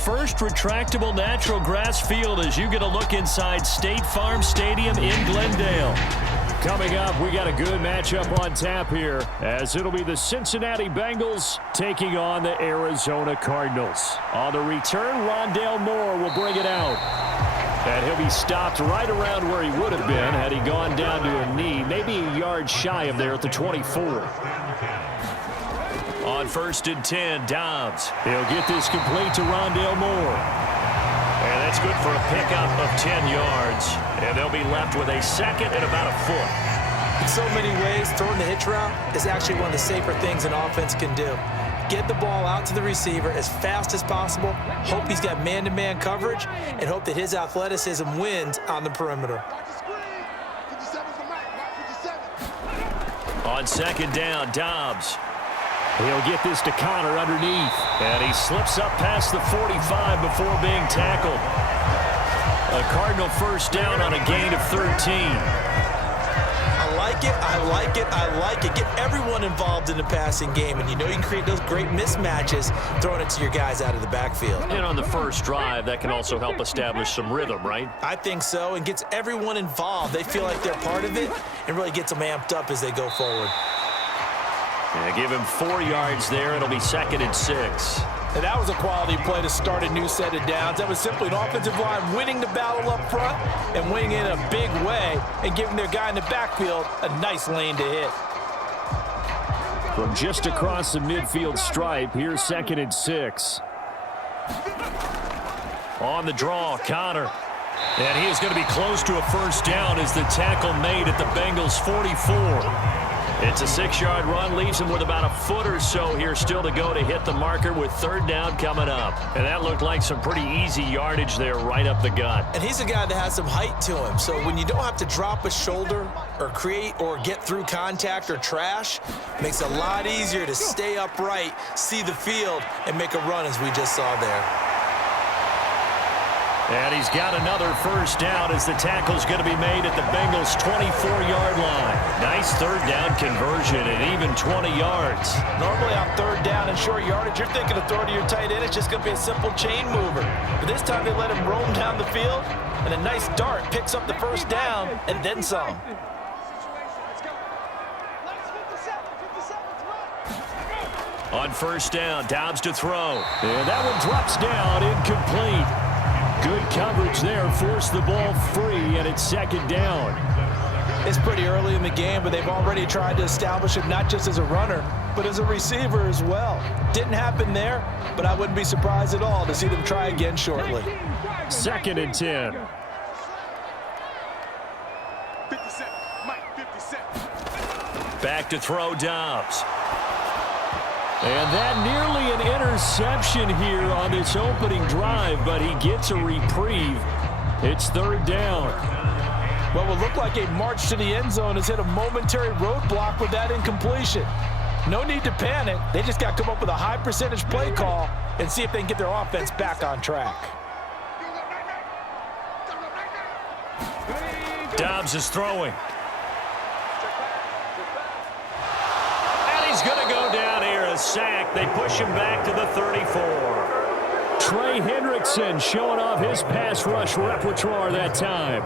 first retractable natural grass field as you get a look inside State Farm Stadium in Glendale. Coming up, we got a good matchup on tap here, as it'll be the Cincinnati Bengals taking on the Arizona Cardinals. On the return, Rondale Moore will bring it out. And he'll be stopped right around where he would have been had he gone down to a knee, maybe a yard shy of there at the 24. On 1st and 10, Dobbs. He'll get this complete to Rondale Moore. And that's good for a pickup of 10 yards. And they'll be left with a second and about a foot. In so many ways, throwing the hitch route is actually one of the safer things an offense can do. Get the ball out to the receiver as fast as possible, hope he's got man-to-man coverage, and hope that his athleticism wins on the perimeter. On 2nd down, Dobbs. He'll get this to Connor underneath. And he slips up past the 45 before being tackled. A Cardinal first down on a gain of 13. I like it, I like it, I like it. Get everyone involved in the passing game, and you know you can create those great mismatches throwing it to your guys out of the backfield. And on the first drive, that can also help establish some rhythm, right? I think so, and gets everyone involved. They feel like they're part of it, and really gets them amped up as they go forward. And give him 4 yards there. It'll be 2nd and 6. And that was a quality play to start a new set of downs. That was simply an offensive line winning the battle up front and winning in a big way and giving their guy in the backfield a nice lane to hit. From just across the midfield stripe, here's 2nd and 6. On the draw, Connor. And he is going to be close to a first down as the tackle made at the Bengals' 44. It's a 6-yard run, leaves him with about a foot or so here still to go to hit the marker with 3rd down coming up. And that looked like some pretty easy yardage there right up the gut. And he's a guy that has some height to him, so when you don't have to drop a shoulder or create or get through contact or trash, it makes it a lot easier to stay upright, see the field, and make a run as we just saw there. And he's got another first down as the tackle's going to be made at the Bengals' 24-yard line. Nice 3rd down conversion at even 20 yards. Normally on 3rd down and short yardage, you're thinking of throwing to your tight end. It's just going to be a simple chain mover. But this time they let him roam down the field, and a nice dart picks up the first down and then some. On 1st down, Dobbs to throw. And that one drops down, incomplete. Good coverage there, forced the ball free, and it's 2nd down. It's pretty early in the game, but they've already tried to establish him not just as a runner, but as a receiver as well. Didn't happen there, but I wouldn't be surprised at all to see them try again shortly. 2nd and 10. 57, Mike, 57. Back to throw, Dobbs. And that nearly an interception here on this opening drive, but he gets a reprieve. It's 3rd down. What would look like a march to the end zone has hit a momentary roadblock with that incompletion. No need to panic. They just got to come up with a high percentage play call and see if they can get their offense back on track. Dobbs is throwing. He's going to go down here, a sack. They push him back to the 34. Trey Hendrickson showing off his pass rush repertoire that time.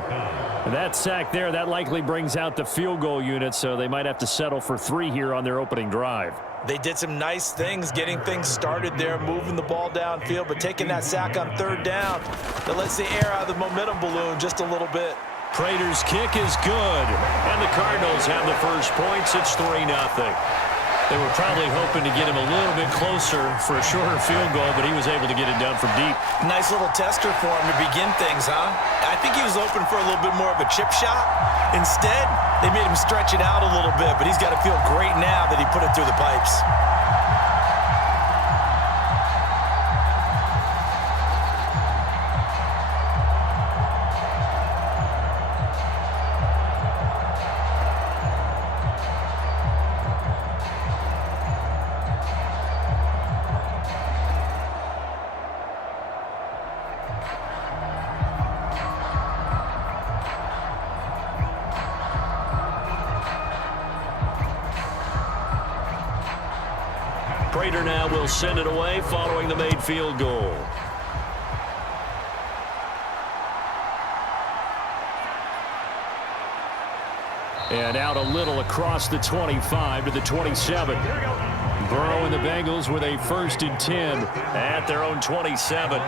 That sack there, that likely brings out the field goal unit, so they might have to settle for 3 here on their opening drive. They did some nice things getting things started there, moving the ball downfield, but taking that sack on 3rd down, that lets the air out of the momentum balloon just a little bit. Prater's kick is good, and the Cardinals have the first points. It's 3-0. They were probably hoping to get him a little bit closer for a shorter field goal, but he was able to get it done from deep. Nice little tester for him to begin things, huh? I think he was open for a little bit more of a chip shot. Instead, they made him stretch it out a little bit, but he's got to feel great now that he put it through the pipes. Prater now will send it away following the made field goal. And out a little across the 25 to the 27. Burrow and the Bengals with a 1st and 10 at their own 27.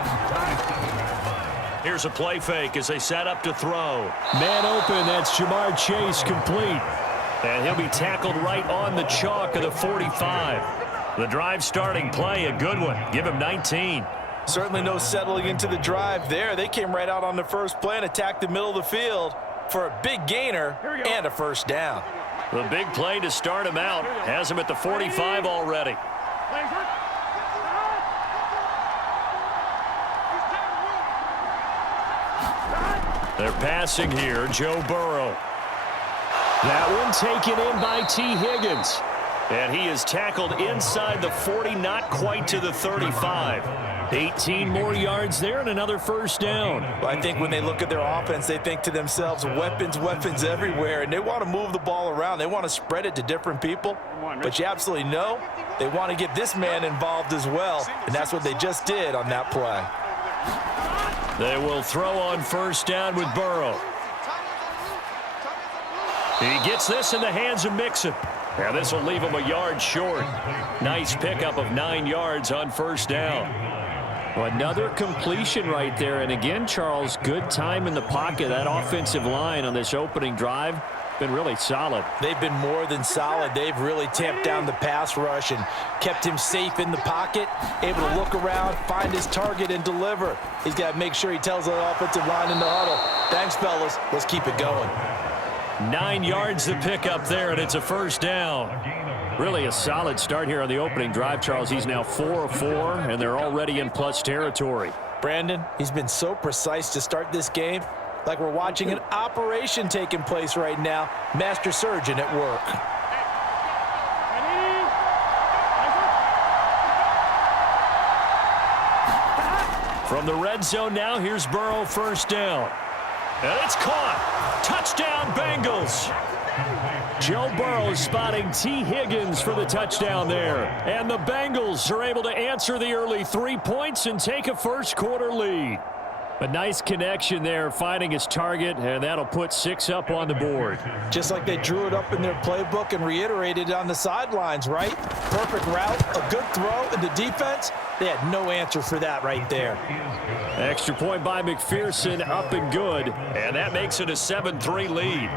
Here's a play fake as they set up to throw. Man open, that's Jamar Chase complete. And he'll be tackled right on the chalk of the 45. The drive starting play, a good one. Give him 19. Certainly no settling into the drive there. They came right out on the first play and attacked the middle of the field for a big gainer and a 1st down. The big play to start him out has him at the 45 already. They're passing here, Joe Burrow. That one taken in by T. Higgins. And he is tackled inside the 40, not quite to the 35. 18 more yards there and another 1st down. Well, I think when they look at their offense, they think to themselves, weapons, weapons everywhere, and they want to move the ball around. They want to spread it to different people. But you absolutely know they want to get this man involved as well, and that's what they just did on that play. They will throw on 1st down with Burrow. He gets this in the hands of Mixon. Now this will leave him a yard short. Nice pickup of 9 yards on 1st down. Well, another completion right there. And again, Charles, good time in the pocket. That offensive line on this opening drive been really solid. They've been more than solid. They've really tamped down the pass rush and kept him safe in the pocket, able to look around, find his target, and deliver. He's got to make sure he tells the offensive line in the huddle, thanks, fellas. Let's keep it going. 9 yards to pick up there, and it's a 1st down. Really a solid start here on the opening drive, Charles. He's now 4 of 4, and they're already in plus territory. Brandon, he's been so precise to start this game, like we're watching an operation taking place right now. Master surgeon at work. From the red zone now, here's Burrow, 1st down. And it's caught. Touchdown, Bengals. Joe Burrow spotting T. Higgins for the touchdown there. And the Bengals are able to answer the early 3 points and take a 1st quarter lead. A nice connection there, finding his target, and that'll put 6 up on the board. Just like they drew it up in their playbook and reiterated it on the sidelines, right? Perfect route, a good throw, and the defense, they had no answer for that right there. Extra point by McPherson, up and good, and that makes it a 7-3 lead.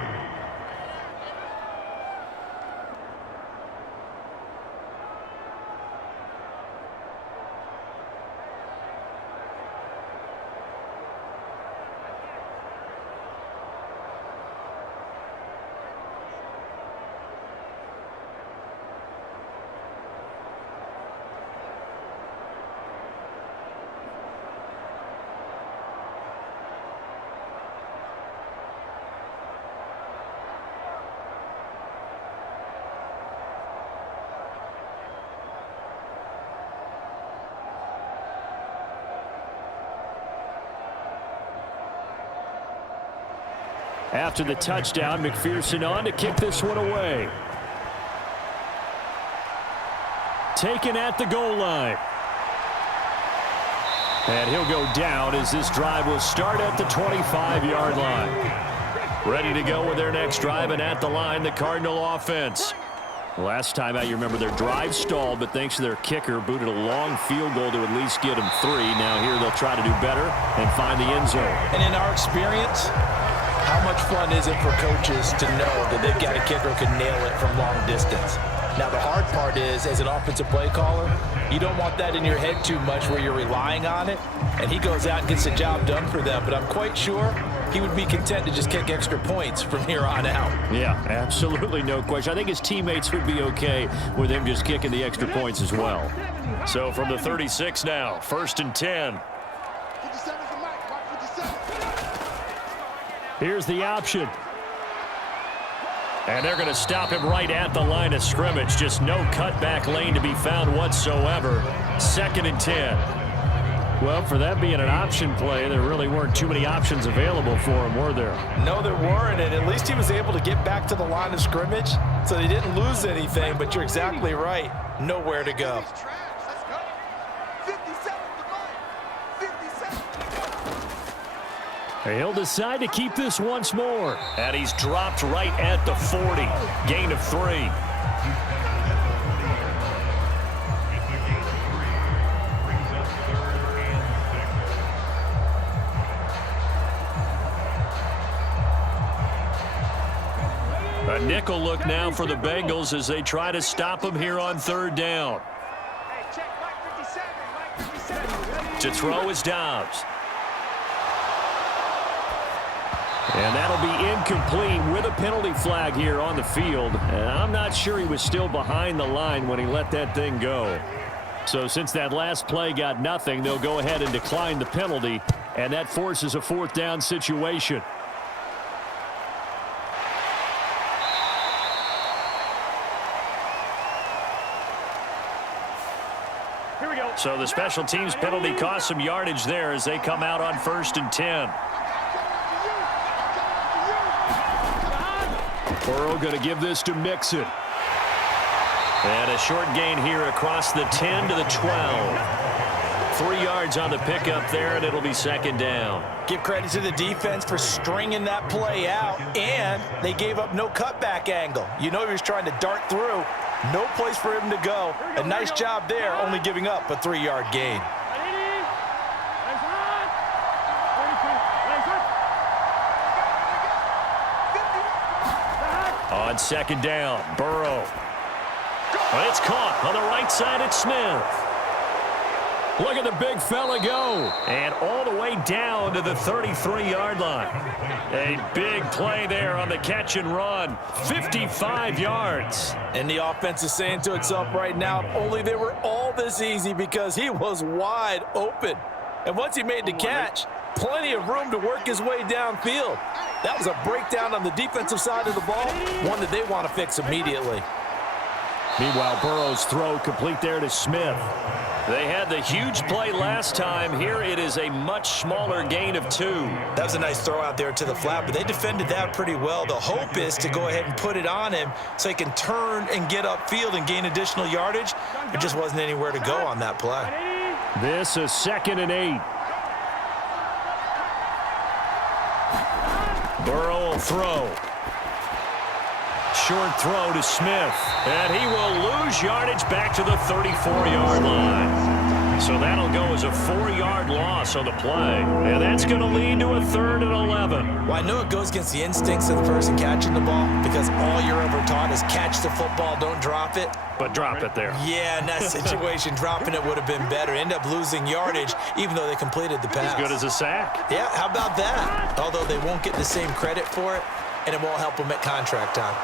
After the touchdown, McPherson on to kick this one away. Taken at the goal line. And he'll go down as this drive will start at the 25-yard line. Ready to go with their next drive, and at the line, the Cardinal offense. Last time out, you remember their drive stalled, but thanks to their kicker, booted a long field goal to at least get them 3. Now here they'll try to do better and find the end zone. And in our experience, how much fun is it for coaches to know that they've got a kicker who can nail it from long distance? Now, the hard part is, as an offensive play caller, you don't want that in your head too much where you're relying on it, and he goes out and gets the job done for them. But I'm quite sure he would be content to just kick extra points from here on out. Yeah, absolutely no question. I think his teammates would be okay with him just kicking the extra points as well. So from the 36 now, 1st and 10. Here's the option. And they're going to stop him right at the line of scrimmage. Just no cutback lane to be found whatsoever. 2nd and 10. Well, for that being an option play, there really weren't too many options available for him, were there? No, there weren't, and at least he was able to get back to the line of scrimmage, so they didn't lose anything, but you're exactly right. Nowhere to go. He'll decide to keep this once more. And he's dropped right at the 40. Gain of 3. A nickel look now for the Bengals as they try to stop him here on 3rd down. To throw is Dobbs. And that'll be incomplete with a penalty flag here on the field. And I'm not sure he was still behind the line when he let that thing go. So since that last play got nothing, they'll go ahead and decline the penalty. And that forces a 4th down situation. So the special teams penalty cost some yardage there as they come out on 1st and 10. Burrow going to give this to Mixon. And a short gain here across the 10 to the 12. 3 yards on the pickup there, and it'll be 2nd down. Give credit to the defense for stringing that play out, and they gave up no cutback angle. You know he was trying to dart through. No place for him to go. A nice job there, only giving up a 3-yard gain. On 2nd down, Burrow. Well, it's caught on the right side. It's Smith. Look at the big fella go. And all the way down to the 33-yard line. A big play there on the catch and run. 55 yards. And the offense is saying to itself right now, only they were all this easy because he was wide open. And once he made the catch, plenty of room to work his way downfield. That was a breakdown on the defensive side of the ball, one that they want to fix immediately. Meanwhile, Burrow's throw complete there to Smith. They had the huge play last time. Here it is a much smaller gain of 2. That was a nice throw out there to the flat, but they defended that pretty well. The hope is to go ahead and put it on him so he can turn and get upfield and gain additional yardage. There just wasn't anywhere to go on that play. This is 2nd and 8. Burrow will throw. Short throw to Smith. And he will lose yardage back to the 34-yard line. So that'll go as a 4-yard loss on the play. And that's going to lead to a 3rd and 11. Well, I know it goes against the instincts of the person catching the ball because all you're ever taught is catch the football, don't drop it. But drop it there. Yeah, in that situation, dropping it would have been better. End up losing yardage even though they completed the pass. As good as a sack. Yeah, how about that? Although they won't get the same credit for it, and it won't help them at contract time.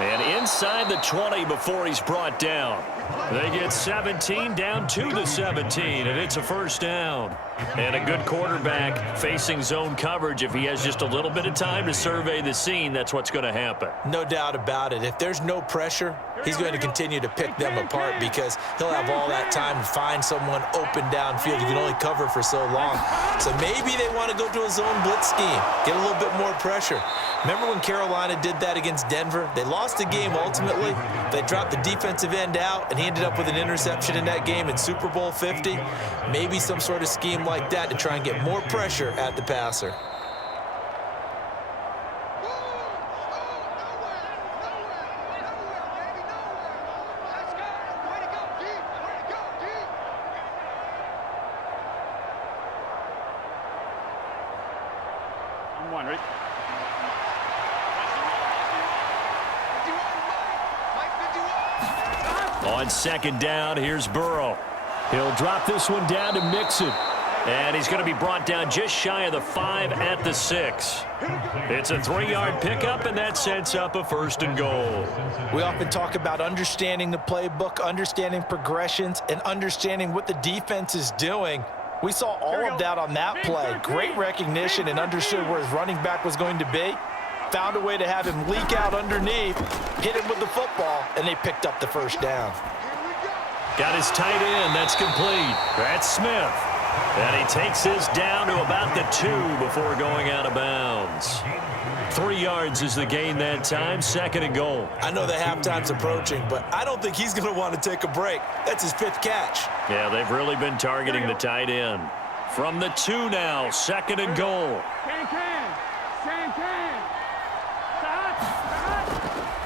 And inside the 20 before he's brought down. They get 17 down to the 17, and it's a 1st down. And a good quarterback facing zone coverage. If he has just a little bit of time to survey the scene, that's what's going to happen. No doubt about it. If there's no pressure, he's going to continue to pick them apart because he'll have all that time to find someone open downfield. You can only cover for so long. So maybe they want to go to a zone blitz scheme, get a little bit more pressure. Remember when Carolina did that against Denver? They lost the game ultimately. They dropped the defensive end out, and he ended up with an interception in that game in Super Bowl 50. Maybe some sort of scheme like that to try and get more pressure at the passer. I'm wondering. On 2nd down, here's Burrow. He'll drop this one down to Mixon. And he's going to be brought down just shy of the 5 at the 6. It's a 3-yard pickup, and that sets up a 1st and goal. We often talk about understanding the playbook, understanding progressions, and understanding what the defense is doing. We saw all of that on that play. Great recognition and understood where his running back was going to be. Found a way to have him leak out underneath, hit him with the football, and they picked up the 1st down. Got his tight end. That's complete. That's Smith. And he takes this down to about the 2 before going out of bounds. 3 yards is the gain that time. 2nd and goal. I know the halftime's approaching, but I don't think he's going to want to take a break. That's his 5th catch. Yeah, they've really been targeting the tight end. From the 2 now, 2nd and goal.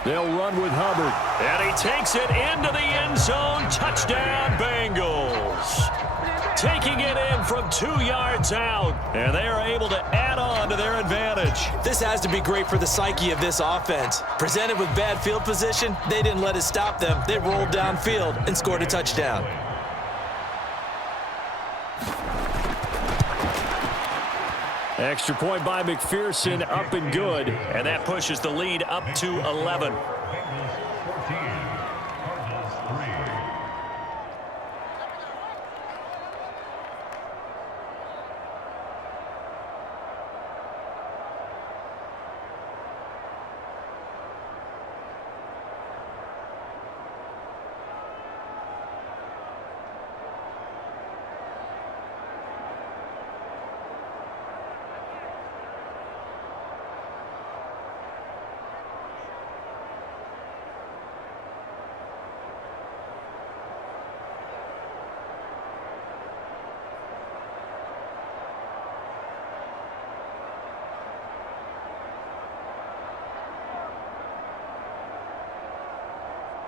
They'll run with Hubbard. And he takes it into the end zone. Touchdown, Bengals. Taking it in from 2 yards out. And they are able to add on to their advantage. This has to be great for the psyche of this offense. Presented with bad field position, they didn't let it stop them. They rolled downfield and scored a touchdown. Extra point by McPherson, up and good. And that pushes the lead up to 11.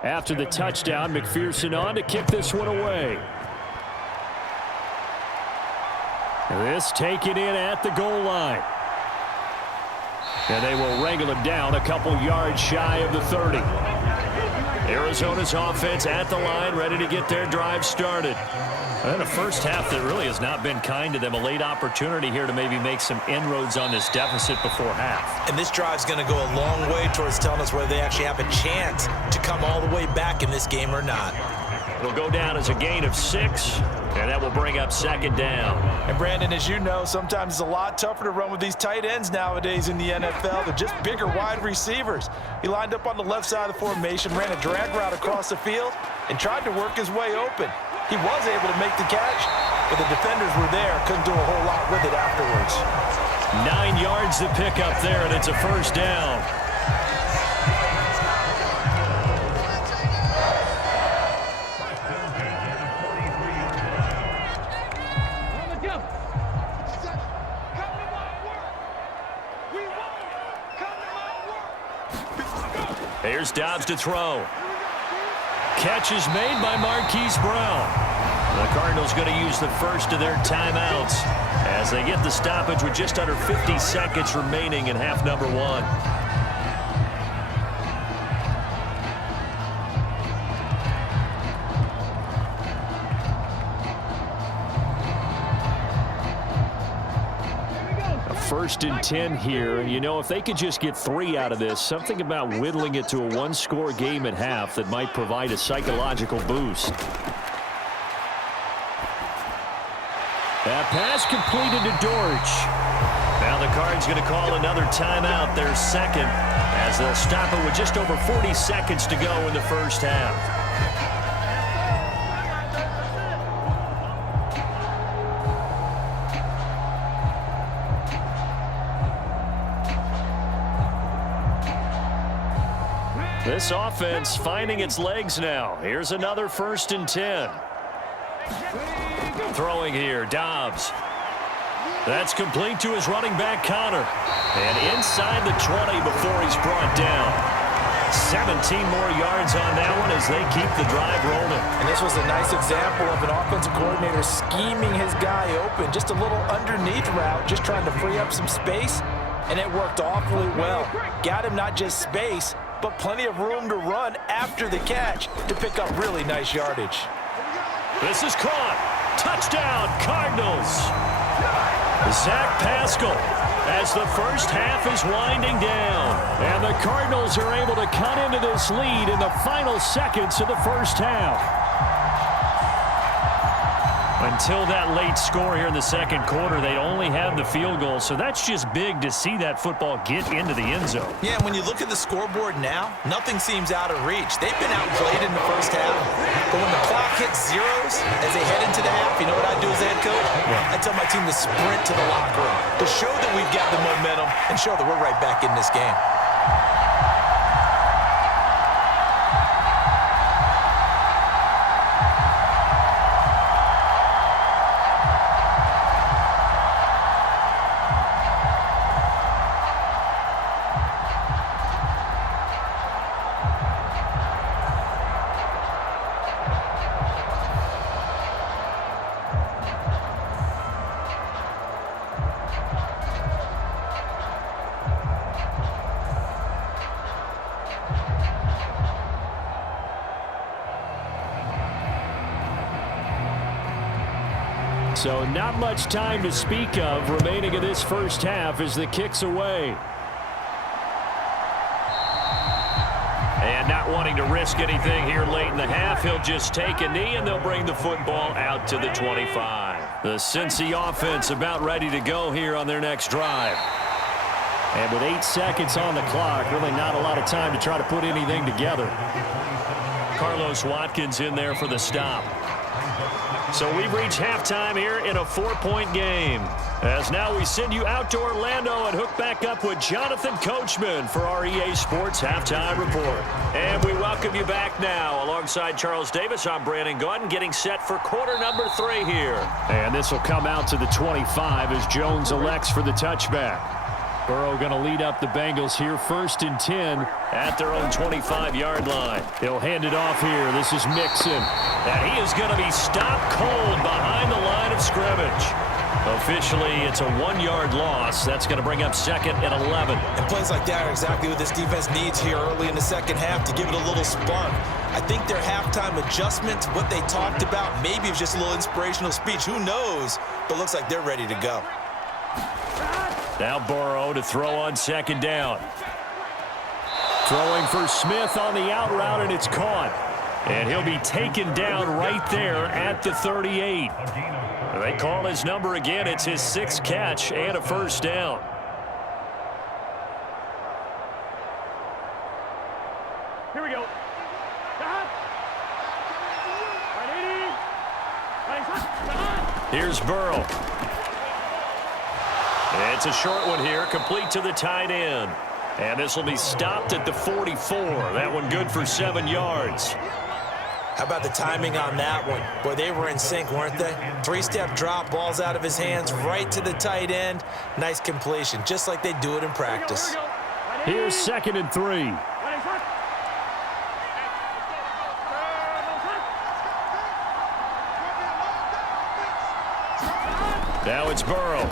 After the touchdown, McPherson on to kick this one away. This taken in at the goal line. And they will wrangle him down a couple yards shy of the 30. Arizona's offense at the line, ready to get their drive started. And a first half that really has not been kind to them. A late opportunity here to maybe make some inroads on this deficit before half. And this drive's going to go a long way towards telling us whether they actually have a chance to come all the way back in this game or not. It'll go down as a gain of 6, and that will bring up 2nd down. And Brandon, as you know, sometimes it's a lot tougher to run with these tight ends nowadays in the NFL. They're just bigger wide receivers. He lined up on the left side of the formation, ran a drag route across the field, and tried to work his way open. He was able to make the catch, but the defenders were there. Couldn't do a whole lot with it afterwards. 9 yards to pick up there, and it's a first down. Here's Dobbs to throw. Catch is made by Marquise Brown. The Cardinals going to use the first of their timeouts as they get the stoppage with just under 50 seconds remaining in half number 1. First and 10 here. You know, if they could just get 3 out of this, something about whittling it to a 1-score game at half that might provide a psychological boost. That pass completed to Dortch. Now the Cards going to call another timeout, their 2nd, as they'll stop it with just over 40 seconds to go in the first half. This offense finding its legs now. Here's another 1st and 10. Throwing here, Dobbs. That's complete to his running back, Connor. And inside the 20 before he's brought down. 17 more yards on that one as they keep the drive rolling. And this was a nice example of an offensive coordinator scheming his guy open. Just a little underneath route, just trying to free up some space. And it worked awfully well. Got him not just space, but plenty of room to run after the catch to pick up really nice yardage. This is caught. Touchdown, Cardinals. Zach Pascal as the first half is winding down. And the Cardinals are able to cut into this lead in the final seconds of the first half. Until that late score here in the second quarter, they only have the field goal. So that's just big to see that football get into the end zone. Yeah, when you look at the scoreboard now, nothing seems out of reach. They've been outplayed in the first half. But when the clock hits zeros as they head into the half, you know what I do as head coach? Yeah. I tell my team to sprint to the locker room to show that we've got the momentum and show that we're right back in this game. So not much time to speak of remaining in this first half as the kick's away. And not wanting to risk anything here late in the half, he'll just take a knee and they'll bring the football out to the 25. The Cincy offense about ready to go here on their next drive. And with 8 seconds on the clock, really not a lot of time to try to put anything together. Carlos Watkins in there for the stop. So we've reached halftime here in a 4-point game. As now we send you out to Orlando and hook back up with Jonathan Coachman for our EA Sports Halftime Report. And we welcome you back now. Alongside Charles Davis, I'm Brandon Gordon getting set for quarter number 3 here. And this will come out to the 25 as Jones elects for the touchback. Burrow going to lead up the Bengals here, 1st and 10 at their own 25-yard line. He'll hand it off here. This is Mixon. And he is going to be stopped cold behind the line of scrimmage. Officially, it's a 1-yard loss. That's going to bring up 2nd and 11. And plays like that are exactly what this defense needs here early in the second half to give it a little spark. I think their halftime adjustments, what they talked about, maybe it was just a little inspirational speech. Who knows? But looks like they're ready to go. Now Burrow to throw on 2nd down. Throwing for Smith on the out route, and it's caught. And he'll be taken down right there at the 38. They call his number again. It's his 6th catch and a 1st down. Here we go. Here's Burrow. It's a short one here, complete to the tight end. And this will be stopped at the 44. That one good for 7 yards. How about the timing on that one? Boy, they were in sync, weren't they? 3-step drop, ball's out of his hands, right to the tight end. Nice completion, just like they do it in practice. Here's 2nd and 3. Now it's Burrow.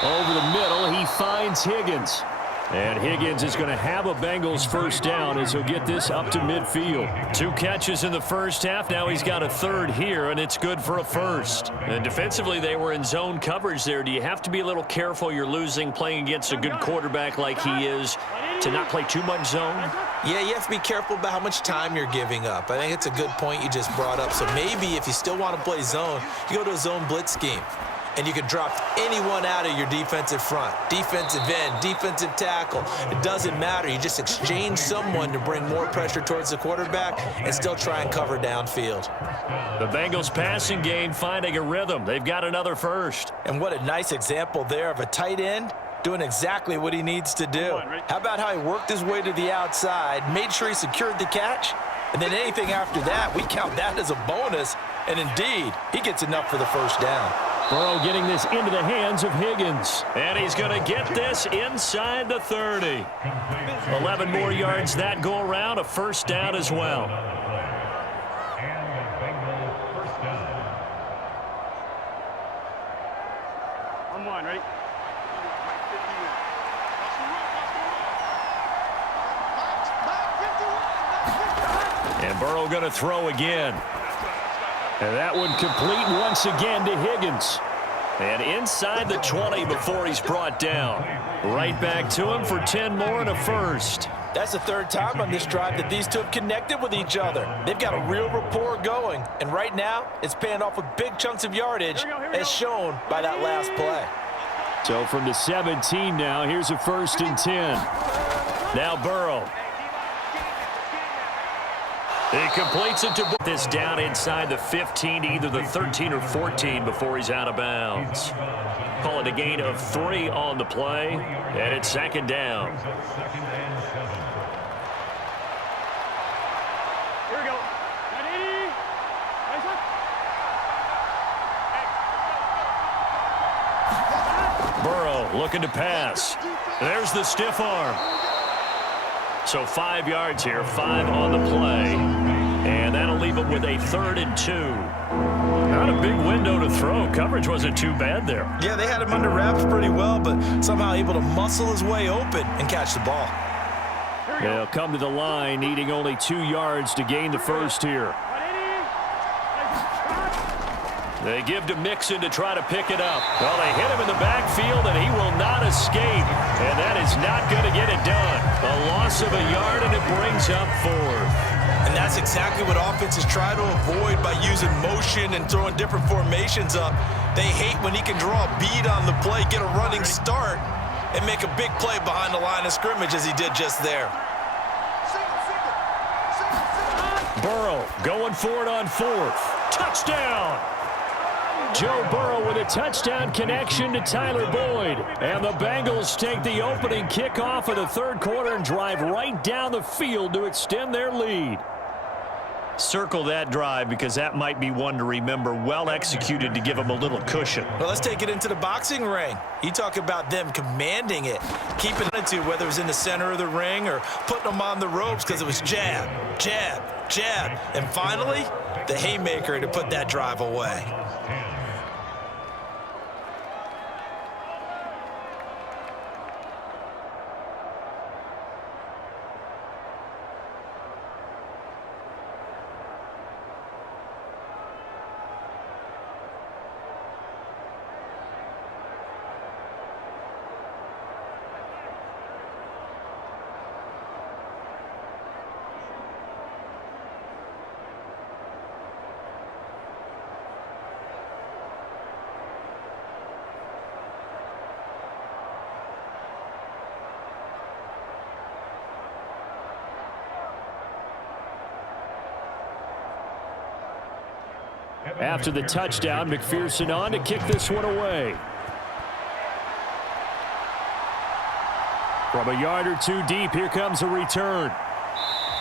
Over the middle, he finds Higgins. And Higgins is going to have a Bengals 1st down as he'll get this up to midfield. 2 catches in the first half. Now he's got a 3rd here, and it's good for a 1st. And defensively, they were in zone coverage there. Do you have to be a little careful? You're losing playing against a good quarterback like he is to not play too much zone? Yeah, you have to be careful about how much time you're giving up. I think it's a good point you just brought up. So maybe if you still want to play zone, you go to a zone blitz scheme. And you can drop anyone out of your defensive front. Defensive end, defensive tackle. It doesn't matter. You just exchange someone to bring more pressure towards the quarterback and still try and cover downfield. The Bengals passing game finding a rhythm. They've got another 1st. And what a nice example there of a tight end doing exactly what he needs to do. How about how he worked his way to the outside, made sure he secured the catch, and then anything after that, we count that as a bonus. And indeed, he gets enough for the 1st down. Burrow getting this into the hands of Higgins. And he's going to get this inside the 30. 11 more yards that go around, a 1st down as well. On 1, ready? And Burrow going to throw again. And that one complete once again to Higgins. And inside the 20 before he's brought down. Right back to him for 10 more and a 1st. That's the 3rd time on this drive that these two have connected with each other. They've got a real rapport going. And right now, it's paying off with big chunks of yardage, as shown by that last play. So from the 17 now, here's a 1st and 10. Now Burrow. He completes it to this down inside the 15, either the 13 or 14 before he's out of bounds. Call it a gain of 3 on the play, and it's 2nd down. Here we go. Ready? Burrow looking to pass. There's the stiff arm. So 5 yards here, 5 on the play. And that'll leave him with a 3rd and 2. Not a big window to throw. Coverage wasn't too bad there. Yeah, they had him under wraps pretty well, but somehow able to muscle his way open and catch the ball. They'll come to the line, needing only 2 yards to gain the 1st here. They give to Mixon to try to pick it up. Well, they hit him in the backfield, and he will not escape. And that is not going to get it done. A loss of a yard, and it brings up 4th. And that's exactly what offenses try to avoid by using motion and throwing different formations up. They hate when he can draw a bead on the play, get a running start, and make a big play behind the line of scrimmage as he did just there. Burrow going for it on 4th. Touchdown! Joe Burrow with a touchdown connection to Tyler Boyd. And the Bengals take the opening kickoff of the 3rd quarter and drive right down the field to extend their lead. Circle that drive because that might be one to remember. Well executed to give them a little cushion. Well, let's take it into the boxing ring. You talk about them commanding it, keeping it into whether it was in the center of the ring or putting them on the ropes because it was jab, jab, jab. And finally, the haymaker to put that drive away. After the touchdown, McPherson on to kick this one away. From a yard or 2 deep, here comes a return.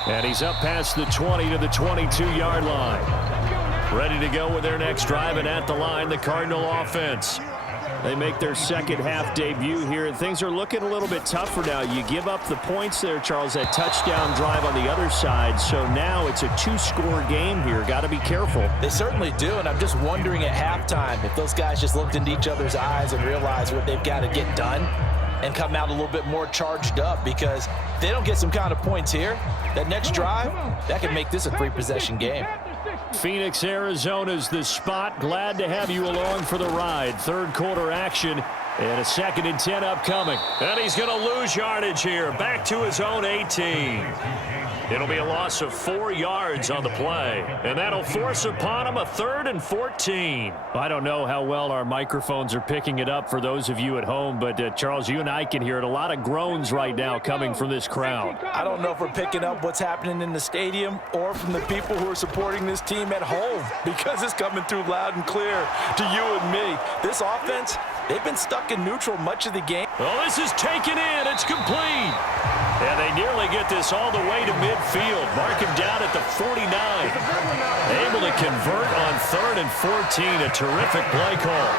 And he's up past the 20 to the 22-yard line. Ready to go with their next drive, and at the line, the Cardinal offense. They make their second half debut here, and things are looking a little bit tougher now. You give up the points there, Charles, that touchdown drive on the other side. So now it's a 2-score game here. Got to be careful. They certainly do, and I'm just wondering at halftime if those guys just looked into each other's eyes and realized what they've got to get done and come out a little bit more charged up, because if they don't get some kind of points here, that next drive, that could make this a 3-possession game. Phoenix, Arizona's the spot. Glad to have you along for the ride. 3rd quarter action and a 2nd and 10 upcoming. And he's going to lose yardage here. Back to his own 18. It'll be a loss of 4 yards on the play. And that'll force upon him a 3rd and 14. I don't know how well our microphones are picking it up for those of you at home, but Charles, you and I can hear it. A lot of groans right now coming from this crowd. I don't know if we're picking up what's happening in the stadium or from the people who are supporting this team at home, because it's coming through loud and clear to you and me. This offense, they've been stuck in neutral much of the game. Well, this is taken in. It's complete. And they nearly get this all the way to midfield. Mark him down at the 49. Able to convert on 3rd and 14. A terrific play call.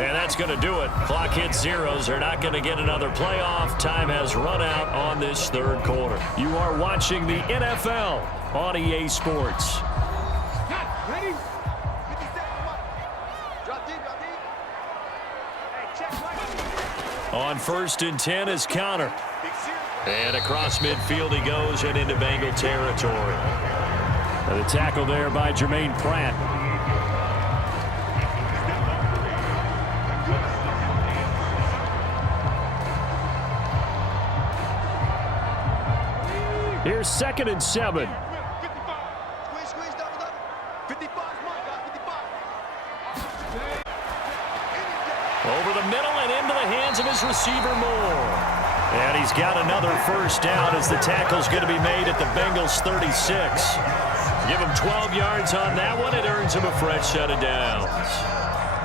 And that's going to do it. Clock hits zeros. They're not going to get another playoff. Time has run out on this 3rd quarter. You are watching the NFL on EA Sports. Ready? On 1st and 10 is Connor. And across midfield he goes and into Bengal territory. And the tackle there by Jermaine Pratt. Here's 2nd and 7. Over the middle and into the hands of his receiver Moore. And he's got another 1st down as the tackle's going to be made at the Bengals 36. Give him 12 yards on that one. It earns him a fresh set of downs.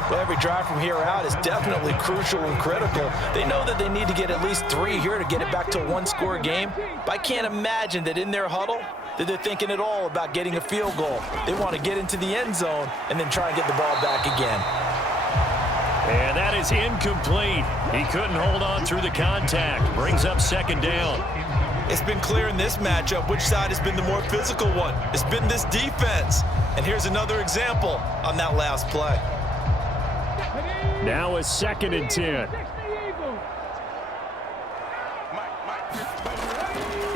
Well, every drive from here out is definitely crucial and critical. They know that they need to get at least 3 here to get it back to a 1-score game. But I can't imagine that in their huddle that they're thinking at all about getting a field goal. They want to get into the end zone and then try and get the ball back again. And that is incomplete. He couldn't hold on through the contact. Brings up 2nd down. It's been clear in this matchup which side has been the more physical one. It's been this defense. And here's another example on that last play. Now a 2nd and 10.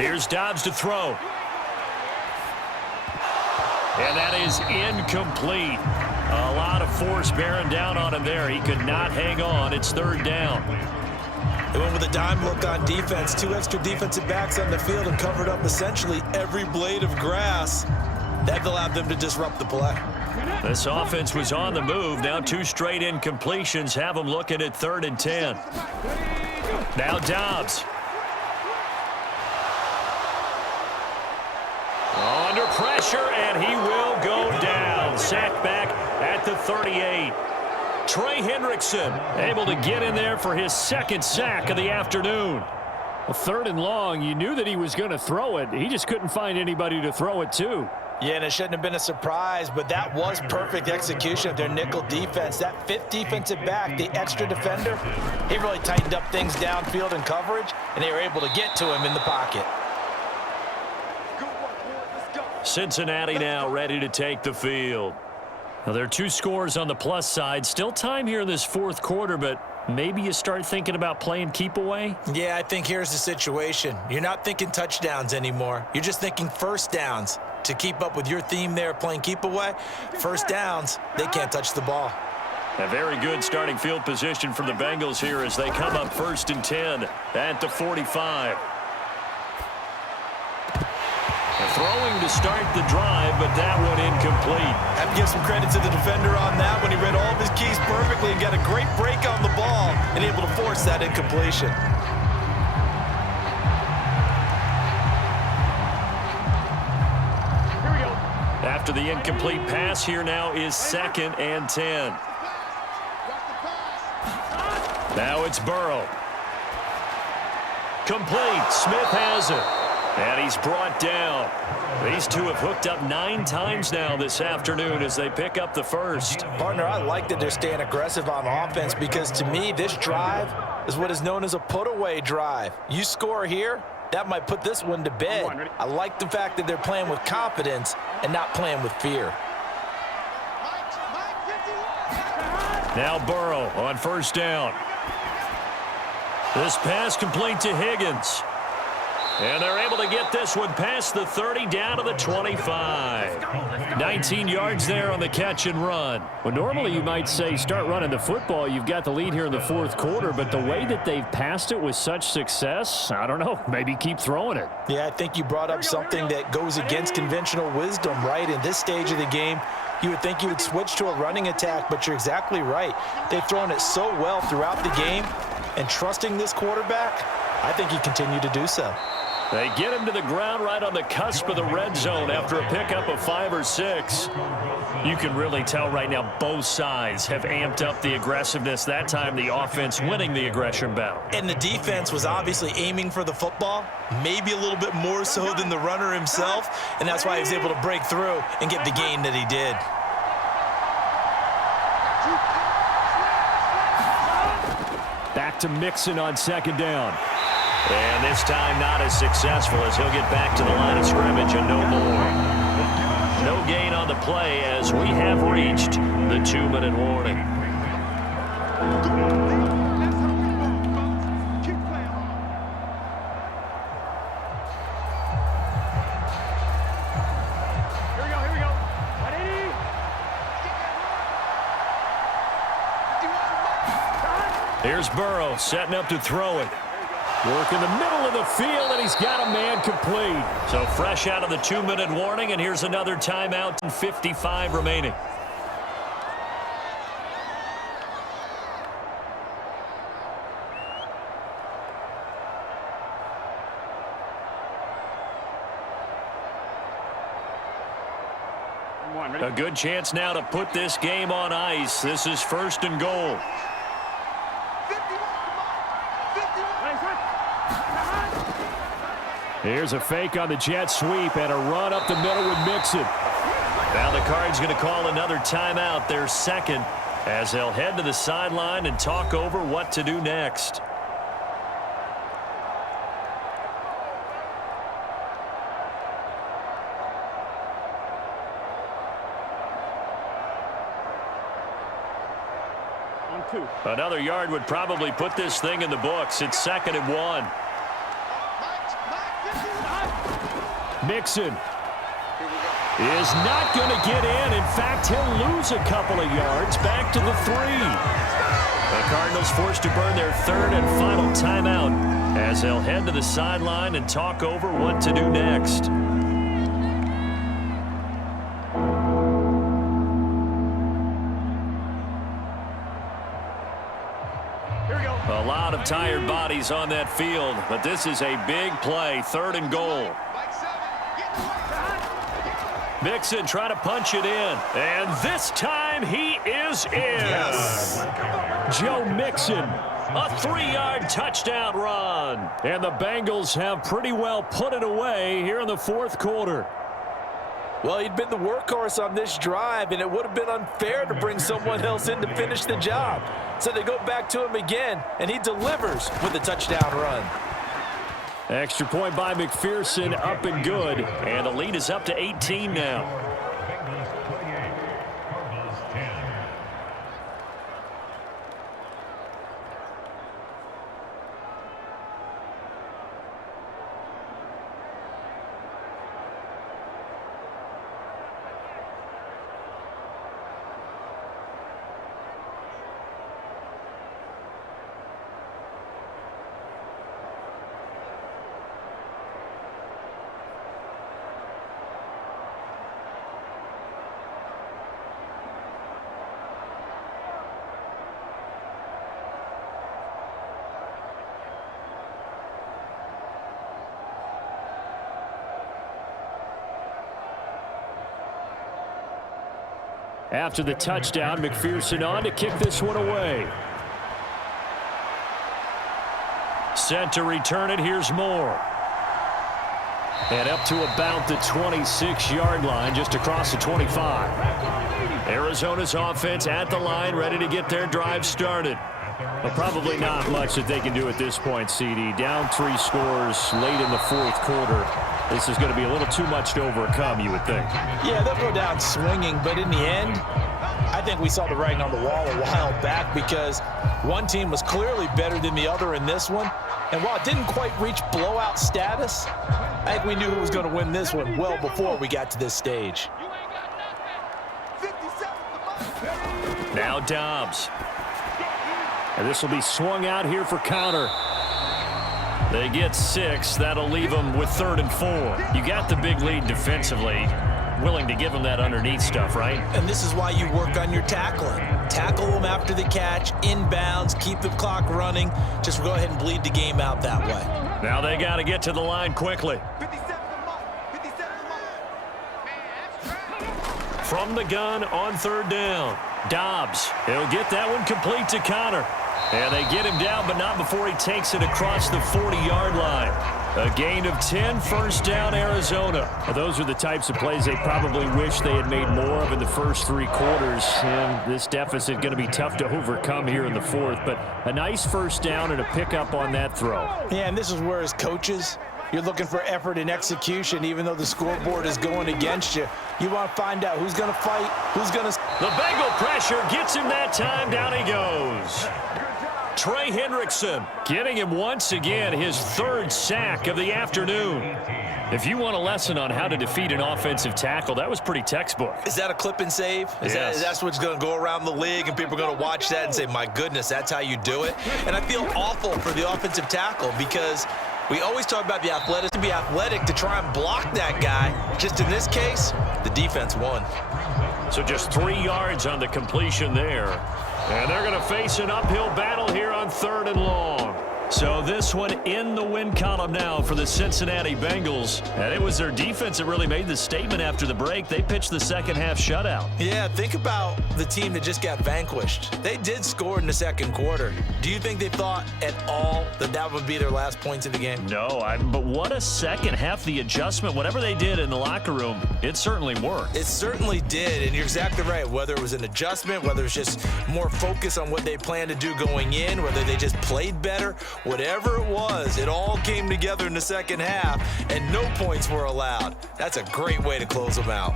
Here's Dobbs to throw. And that is incomplete. A lot of force bearing down on him there. He could not hang on. It's third down. They went with a dime look on defense. 2 extra defensive backs on the field and covered up essentially every blade of grass. That allowed them to disrupt the play. This offense was on the move. Now 2 straight incompletions have them looking at 3rd and 10. Now Dobbs. Under pressure, and he will go down. Sacked back at the 38. Trey Hendrickson able to get in there for his 2nd sack of the afternoon. Well, 3rd and long, you knew that he was going to throw it. He just couldn't find anybody to throw it to. Yeah, and it shouldn't have been a surprise, but that was perfect execution of their nickel defense. That 5th defensive back, the extra defender, he really tightened up things downfield in coverage, and they were able to get to him in the pocket. Cincinnati now ready to take the field. Now, there are 2 scores on the plus side. Still time here in this 4th quarter, but maybe you start thinking about playing keep away? Yeah, I think here's the situation. You're not thinking touchdowns anymore. You're just thinking first downs. To keep up with your theme there, playing keep away, first downs, they can't touch the ball. A very good starting field position for the Bengals here as they come up 1st and 10 at the 45. Throwing to start the drive, but that one incomplete. Have to give some credit to the defender on that when he read all of his keys perfectly and got a great break on the ball and able to force that incompletion. Here we go. After the incomplete pass, here now is 2nd and 10. Now it's Burrow. Complete. Smith has it. And he's brought down. These 2 have hooked up 9 times now this afternoon as they pick up the 1st. Partner, I like that they're staying aggressive on offense because to me, this drive is what is known as a put-away drive. You score here, that might put this one to bed. I like the fact that they're playing with confidence and not playing with fear. Now Burrow on 1st down. This pass complete to Higgins. And they're able to get this one past the 30 down to the 25. 19 yards there on the catch and run. Well, normally you might say start running the football. You've got the lead here in the 4th quarter, but the way that they've passed it with such success, I don't know, maybe keep throwing it. Yeah, I think you brought up something that goes against conventional wisdom, right? In this stage of the game, you would think you would switch to a running attack, but you're exactly right. They've thrown it so well throughout the game, and trusting this quarterback, I think you continue to do so. They get him to the ground right on the cusp of the red zone after a pickup of 5 or 6. You can really tell right now both sides have amped up the aggressiveness. That time the offense winning the aggression battle. And the defense was obviously aiming for the football, maybe a little bit more so than the runner himself, and that's why he was able to break through and get the gain that he did. Back to Mixon on 2nd down. And this time not as successful as he'll get back to the line of scrimmage and no more. No gain on the play as we have reached the 2-minute warning. Here we go. Ready? Here's Burrow setting up to throw it. Work in the middle of the field, and he's got a man complete. So fresh out of the 2-minute warning, and here's another timeout and 55 remaining. A good chance now to put this game on ice. This is 1st and goal. Here's a fake on the jet sweep and a run up the middle with Mixon. Now the Cards going to call another timeout, their 2nd, as they'll head to the sideline and talk over what to do next. On 2. Another yard would probably put this thing in the books. It's 2nd and 1. Mixon is not going to get in. In fact, he'll lose a couple of yards back to the 3. The Cardinals forced to burn their third and final timeout as they'll head to the sideline and talk over what to do next. A lot of tired bodies on that field, but this is a big play, 3rd and goal. Mixon trying to punch it in, and this time he is in. Yes. Joe Mixon, a 3-yard touchdown run. And the Bengals have pretty well put it away here in the 4th quarter. Well, he'd been the workhorse on this drive, and it would have been unfair to bring someone else in to finish the job. So they go back to him again, and he delivers with a touchdown run. Extra point by McPherson, up and good. And the lead is up to 18 now. After the touchdown, McPherson on to kick this one away. Set to return it. Here's Moore. And up to about the 26-yard line, just across the 25. Arizona's offense at the line, ready to get their drive started. But probably not much that they can do at this point, CD. Down 3 scores late in the 4th quarter. This is going to be a little too much to overcome, you would think. Yeah, they'll go down swinging, but in the end, I think we saw the writing on the wall a while back because one team was clearly better than the other in this one. And while it didn't quite reach blowout status, I think we knew who was going to win this one well before we got to this stage. Now Dobbs. And this will be swung out here for counter. They get 6. That'll leave them with 3rd and 4. You got the big lead defensively. Willing to give them that underneath stuff, right? And this is why you work on your tackling. Tackle them after the catch, inbounds, keep the clock running. Just go ahead and bleed the game out that way. Now they got to get to the line quickly. From the gun on 3rd down. Dobbs. He'll get that one complete to Connor. And they get him down, but not before he takes it across the 40-yard line. A gain of 10, 1st down, Arizona. Well, those are the types of plays they probably wish they had made more of in the first 3 quarters. And this deficit going to be tough to overcome here in the 4th. But a nice 1st down and a pickup on that throw. Yeah, and this is where as coaches, you're looking for effort and execution, even though the scoreboard is going against you. You want to find out who's going to fight, who's going to... The Bengal pressure gets him that time. Down he goes. Trey Hendrickson getting him once again his 3rd sack of the afternoon. If you want a lesson on how to defeat an offensive tackle, that was pretty textbook. Is that a clip and save? Yes. That's what's going to go around the league, and people are going to watch that and say, my goodness, that's how you do it? And I feel awful for the offensive tackle because we always talk about the athletic to be athletic to try and block that guy. Just in this case, the defense won. So just 3 yards on the completion there. And they're going to face an uphill battle here on 3rd and long. So this one in the win column now for the Cincinnati Bengals. And it was their defense that really made the statement after the break. They pitched the second half shutout. Yeah, think about the team that just got vanquished. They did score in the 2nd quarter. Do you think they thought at all that that would be their last points of the game? No, but what a second half. The adjustment, whatever they did in the locker room, it certainly worked. It certainly did, and you're exactly right. Whether it was an adjustment, whether it's just more focus on what they planned to do going in, whether they just played better, whatever it was, it all came together in the second half, and no points were allowed. That's a great way to close them out.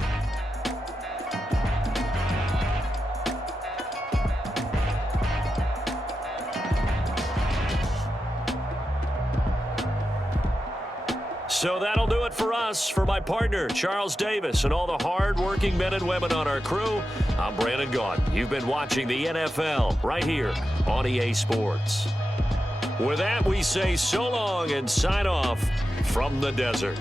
So that'll do it for us. For my partner, Charles Davis, and all the hard-working men and women on our crew, I'm Brandon Gaudin. You've been watching the NFL right here on EA Sports. With that, we say so long and sign off from the desert.